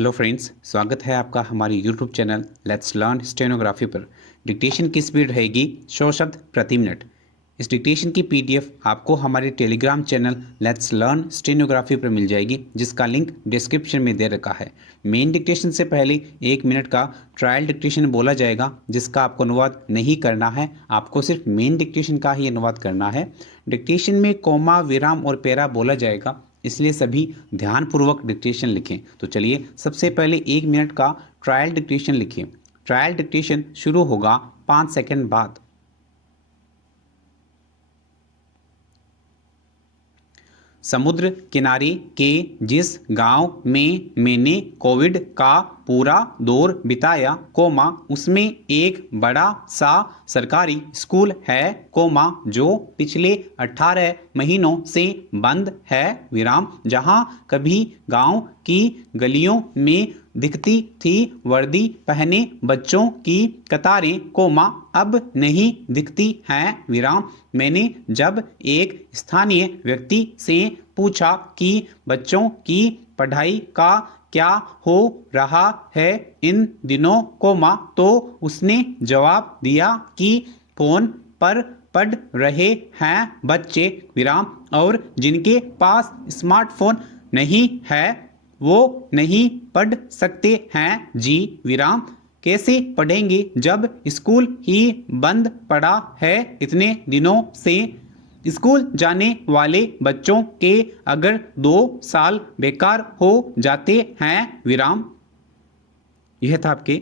Hello friends, स्वागत है आपका हमारे YouTube channel let's learn stenography पर। डिक्टेशन की स्पीड रहेगी 100 शब्द प्रति मिनट। इस डिक्टेशन की पीडीएफ आपको हमारे Telegram channel let's learn stenography पर मिल जाएगी, जिसका लिंक डिस्क्रिप्शन में दे रखा है। मेन डिक्टेशन से पहले 1 मिनट का ट्रायल डिक्टेशन बोला जाएगा, जिसका आपको अनुवाद नहीं करना है। आपको सिर्फ मेन डिक्टेशन का ही अनुवाद करना है। डिक्टेशन में कोमा, विराम और पैरा बोला जाएगा, इसलिए सभी ध्यानपूर्वक डिक्टेशन लिखें। तो चलिए सबसे पहले 1 मिनट का ट्रायल डिक्टेशन लिखें। ट्रायल डिक्टेशन शुरू होगा 5 सेकंड बाद। समुद्र किनारे के जिस गांव में मैंने कोविड का पूरा दौर बिताया, उसमें एक बड़ा सा सरकारी स्कूल है, जो पिछले 18 महीनों से बंद है, जहां कभी गांव की गलियों में दिखती थी वर्दी पहने बच्चों की कतारें, अब नहीं दिखती हैं, मैंने जब एक स्थानीय व्यक्ति से पूछा कि बच्चों की पढ़ाई का क्या हो रहा है इन दिनों, तो उसने जवाब दिया कि फोन पर पढ़ रहे हैं बच्चे, और जिनके पास स्मार्टफोन नहीं है वो नहीं पढ़ सकते हैं जी, कैसे पढ़ेंगे जब स्कूल ही बंद पड़ा है इतने दिनों से। स्कूल जाने वाले बच्चों के अगर 2 साल बेकार हो जाते हैं, यह था आपके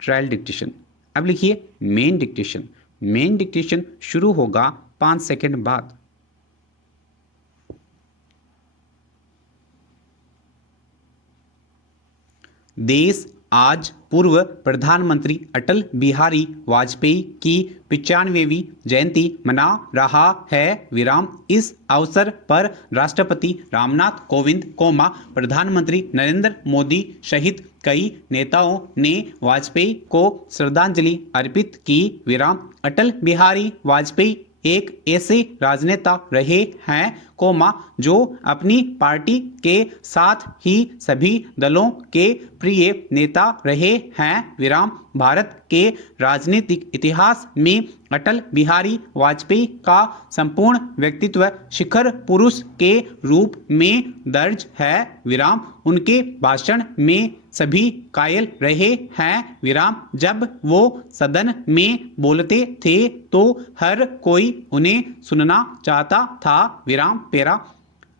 ट्रायल डिक्टेशन। अब लिखिए मेन डिक्टेशन। मेन डिक्टेशन शुरू होगा 5 सेकंड बाद। देश आज पूर्व प्रधानमंत्री अटल बिहारी वाजपेयी की 95वीं जयंती मना रहा है, इस अवसर पर राष्ट्रपति रामनाथ कोविंद, प्रधानमंत्री नरेंद्र मोदी सहित कई नेताओं ने वाजपेयी को श्रद्धांजलि अर्पित की, अटल बिहारी वाजपेयी एक ऐसे राजनेता रहे हैं, जो अपनी पार्टी के साथ ही सभी दलों के प्रिय नेता रहे हैं, भारत के राजनीतिक इतिहास में अटल बिहारी वाजपेयी का संपूर्ण व्यक्तित्व शिखर पुरुष के रूप में दर्ज है, उनके भाषण में सभी कायल रहे हैं, जब वो सदन में बोलते थे तो हर कोई उन्हें सुनना चाहता था, पैरा।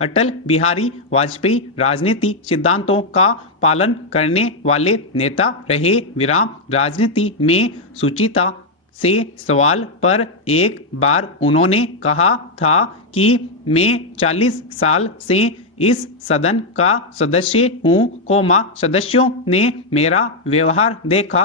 अटल बिहारी वाजपेयी राजनीति सिद्धांतों का पालन करने वाले नेता रहे, राजनीति में सुचिता से सवाल पर एक बार उन्होंने कहा था कि मैं 40 साल से इस सदन का सदस्य हूँ, सदस्यों ने मेरा व्यवहार देखा,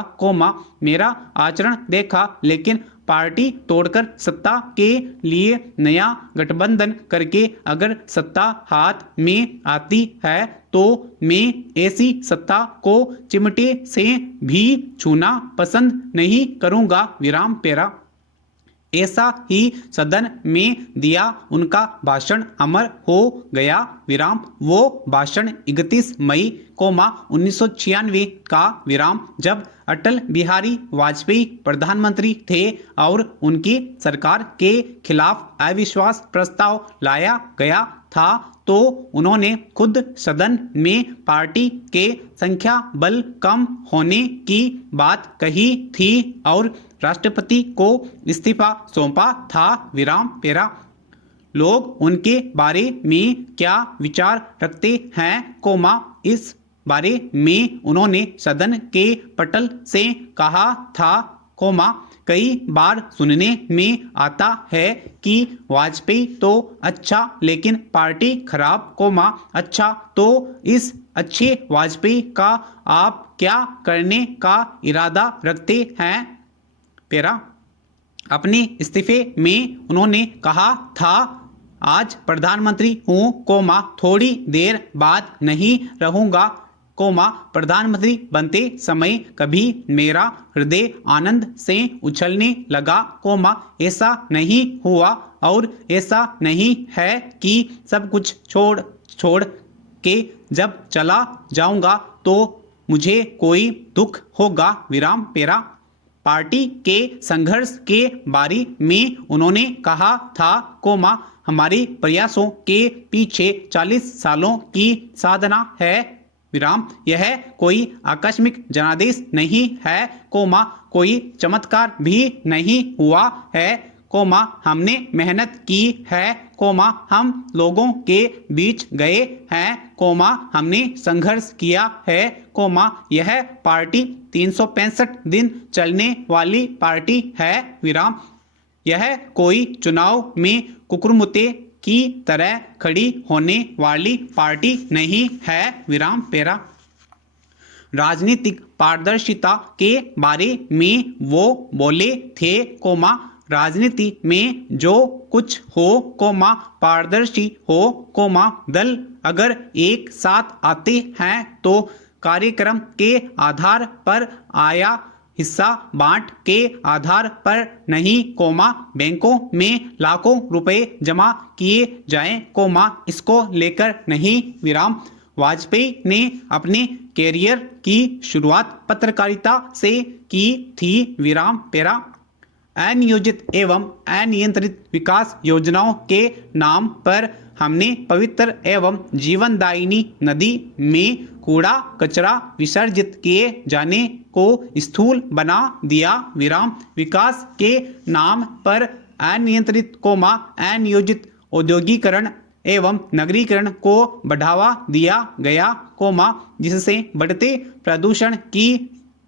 मेरा आचरण देखा, लेकिन पार्टी तोड़कर सत्ता के लिए नया गठबंधन करके अगर सत्ता हाथ में आती है तो मैं ऐसी सत्ता को चिमटे से भी छूना पसंद नहीं करूंगा, पैरा। ऐसा ही सदन में दिया उनका भाषण अमर हो गया, वो भाषण 31 मई 1996 का, जब अटल बिहारी वाजपेयी प्रधानमंत्री थे और उनकी सरकार के खिलाफ अविश्वास प्रस्ताव लाया गया था तो उन्होंने खुद सदन में पार्टी के संख्या बल कम होने की बात कही थी और राष्ट्रपति को इस्तीफा सौंपा था, पैरा। लोग उनके बारे में क्या विचार रखते हैं, इस बारे में उन्होंने सदन के पटल से कहा था, कई बार सुनने में आता है कि वाजपेयी तो अच्छा लेकिन पार्टी खराब, अच्छा तो इस अच्छे वाजपेयी का आप क्या करने का इरादा रखते हैं, पैरा। अपने इस्तीफे में उन्होंने कहा था, आज प्रधानमंत्री हूँ, थोड़ी देर बाद नहीं रहूंगा, प्रधानमंत्री बनते समय कभी मेरा हृदय आनंद से उछलने लगा, ऐसा नहीं हुआ और ऐसा नहीं है कि सब कुछ छोड़ के जब चला जाऊंगा तो मुझे कोई दुख होगा विराम पेरा। पार्टी के संघर्ष के बारे में उन्होंने कहा था कोमा हमारे प्रयासों के पीछे 40 सालों की साधना है विराम। यह कोई आकस्मिक जनादेश नहीं है कोमा, कोई चमत्कार भी नहीं हुआ है कोमा, हमने मेहनत की है कोमा, हम लोगों के बीच गए हैं कोमा, हमने संघर्ष किया है कोमा। यह पार्टी 365 दिन चलने वाली पार्टी है विराम। यह कोई चुनाव में कुकुरमुते की तरह खड़ी होने वाली पार्टी नहीं है विराम पेरा। राजनीतिक पारदर्शिता के बारे में वो बोले थे कोमा, राजनीति में जो कुछ हो कोमा पारदर्शी हो कोमा, दल अगर एक साथ आते हैं तो कार्यक्रम के आधार पर आया हिस्सा बांट के आधार पर नहीं कोमा, बैंकों में लाखों रुपए जमा किए जाएं कोमा, इसको लेकर नहीं विराम। वाजपेयी ने अपने कैरियर की शुरुआत पत्रकारिता से की थी विराम पेरा। अनियोजित एवं अनियंत्रित विकास योजनाओं के नाम पर हमने पवित्र एवं जीवनदायिनी नदी में कूड़ा कचरा विसर्जित किए जाने को स्थूल बना दिया विराम। विकास के नाम पर अनियंत्रित कोमा अनियोजित औद्योगिकरण एवं नगरीकरण को बढ़ावा दिया गया कोमा, जिससे बढ़ते प्रदूषण की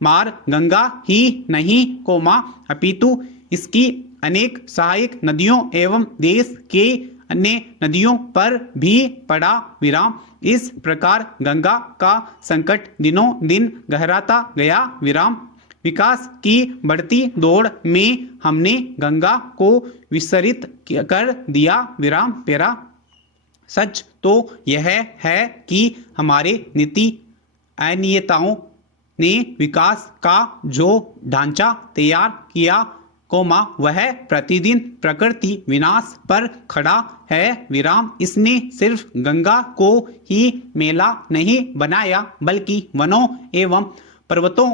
मार गंगा ही नहीं कोमा अपितु इसकी अनेक सहायक नदियों एवं देश के अन्य नदियों पर भी पड़ा विराम। इस प्रकार गंगा का संकट दिनों दिन गहराता गया विराम। विकास की बढ़ती दौड़ में हमने गंगा को विस्मृत कर दिया विराम पेरा। सच तो यह है कि हमारे नीति अनियताओं ने विकास का जो ढांचा तैयार किया कोमा वह प्रतिदिन प्रकृति विनाश पर खड़ा है विराम। इसने सिर्फ गंगा को ही मेला नहीं बनाया बल्कि वनों एवं पर्वतों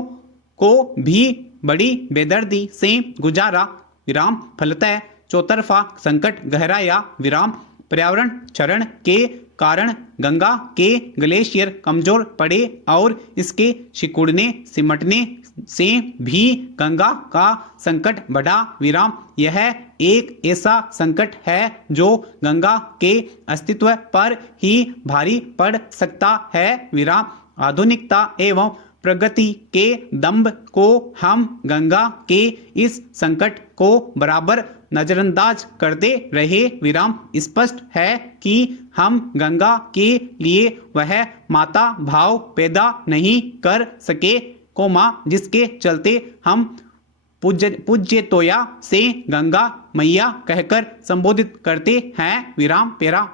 को भी बड़ी बेदर्दी से गुजारा विराम। फलतः चौतरफा संकट गहराया विराम। पर्यावरण क्षरण के कारण गंगा के ग्लेशियर कमजोर पड़े और इसके सिकुड़ने सिमटने से भी गंगा का संकट बढ़ा विराम। यह एक ऐसा संकट है जो गंगा के अस्तित्व पर ही भारी पड़ सकता है विराम। आधुनिकता एवं प्रगति के दंभ को हम गंगा के इस संकट को बराबर नजरअंदाज करते रहे विराम। स्पष्ट है कि हम गंगा के लिए वह माता भाव पैदा नहीं कर सके कोमा, जिसके चलते हम पूज्य तोया से गंगा मैया कहकर संबोधित करते हैं विराम पेरा।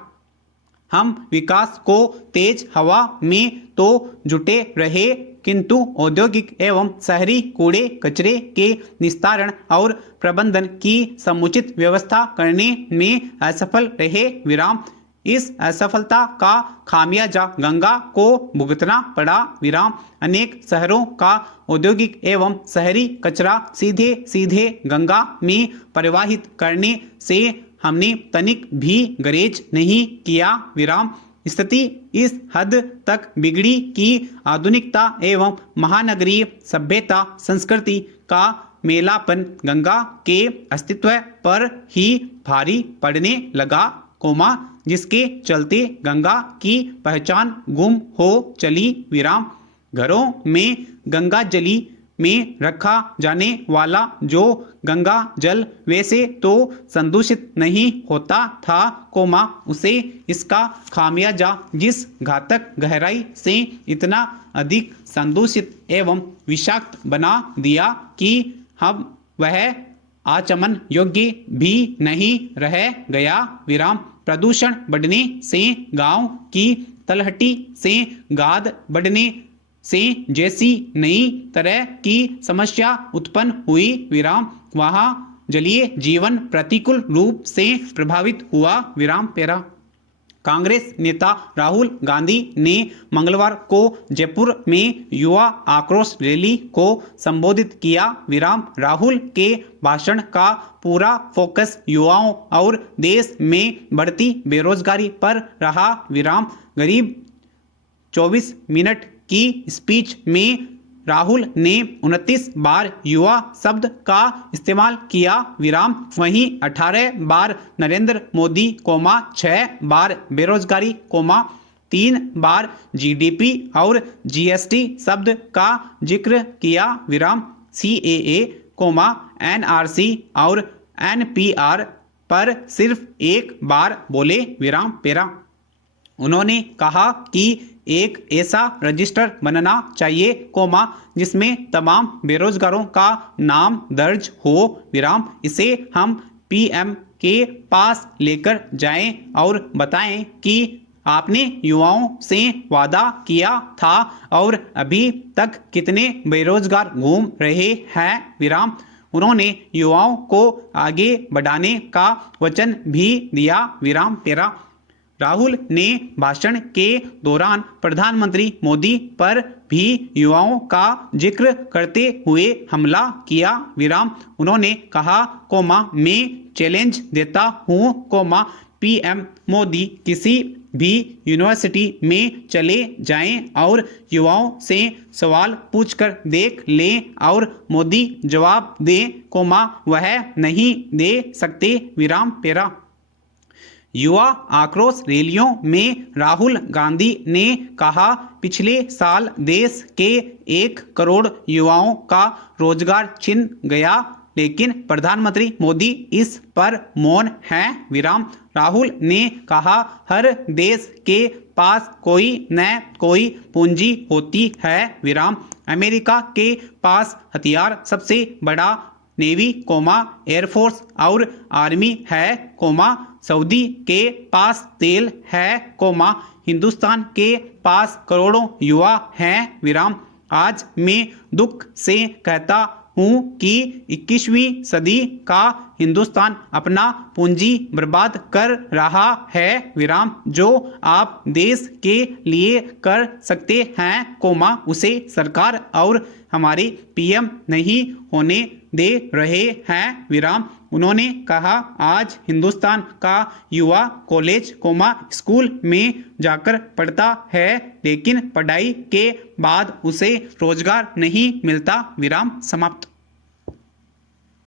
हम विकास को तेज हवा में तो जुटे रहे किंतु औद्योगिक एवं शहरी कूड़े कचरे के निस्तारण और प्रबंधन की समुचित व्यवस्था करने में असफल रहे विराम। इस असफलता का खामियाजा गंगा को भुगतना पड़ा विराम। अनेक शहरों का औद्योगिक एवं शहरी कचरा सीधे सीधे गंगा में प्रवाहित करने से हमने तनिक भी गरेज नहीं किया विराम। स्थिति इस हद तक बिगड़ी कि आधुनिकता एवं महानगरीय सभ्यता संस्कृति का मेलापन गंगा के अस्तित्व पर ही भारी पड़ने लगा कोमा, जिसके चलते गंगा की पहचान गुम हो चली विराम। घरों में गंगा जली में रखा जाने वाला जो गंगा जल वैसे तो संदूषित नहीं होता था कोमा, उसे इसका खामियाजा जिस घातक गहराई से इतना अधिक संदूषित एवं विषाक्त बना दिया कि हम वह आचमन योग्य भी नहीं रह गया विराम। प्रदूषण बढ़ने से गांव की तलहटी से गाद बढ़ने से जैसी नई तरह की समस्या उत्पन्न हुई विराम, वहाँ जलीय जीवन प्रतिकूल रूप से प्रभावित हुआ विराम पेरा। कांग्रेस नेता राहुल गांधी ने मंगलवार को जयपुर में युवा आक्रोश रैली को संबोधित किया। राहुल के भाषण का पूरा फोकस युवाओं और देश में बढ़ती बेरोजगारी पर रहा। करीब 24 मिनट की स्पीच में राहुल ने 29 बार युवा शब्द का इस्तेमाल किया। वहीं 18 बार नरेंद्र मोदी, 6 बार बेरोजगारी, 3 बार जीडीपी और जीएसटी शब्द का जिक्र किया। सीएए, एनआरसी और एनपीआर पर सिर्फ एक बार बोले। उन्होंने कहा कि एक ऐसा रजिस्टर बनना चाहिए, जिसमें तमाम बेरोजगारों का नाम दर्ज हो। इसे हम पीएम के पास लेकर जाएं और बताएं कि आपने युवाओं से वादा किया था और अभी तक कितने बेरोजगार घूम रहे हैं। उन्होंने युवाओं को आगे बढ़ाने का वचन भी दिया। राहुल ने भाषण के दौरान प्रधानमंत्री मोदी पर भी युवाओं का जिक्र करते हुए हमला किया। उन्होंने कहा, मैं चैलेंज देता हूँ, पीएम मोदी किसी भी यूनिवर्सिटी में चले जाएं और युवाओं से सवाल पूछकर देख लें और मोदी जवाब दें, वह नहीं दे सकते। युवा आक्रोश रैलियों में राहुल गांधी ने कहा, पिछले साल देश के 1 करोड़ युवाओं का रोजगार छिन गया, लेकिन प्रधानमंत्री मोदी इस पर मौन हैं। राहुल ने कहा, हर देश के पास कोई न कोई पूंजी होती है। अमेरिका के पास हथियार सबसे बड़ा नेवी, एयरफोर्स और आर्मी है, सऊदी के पास तेल है, हिंदुस्तान के पास करोड़ों युवा हैं। आज मैं दुख से कहता हूँ कि 21वीं सदी का हिंदुस्तान अपना पूंजी बर्बाद कर रहा है। जो आप देश के लिए कर सकते हैं, उसे सरकार और हमारे पीएम नहीं होने दे रहे हैं। उन्होंने कहा, आज हिंदुस्तान का युवा कॉलेज, स्कूल में जाकर पढ़ता है, लेकिन पढ़ाई के बाद उसे रोजगार नहीं मिलता। समाप्त।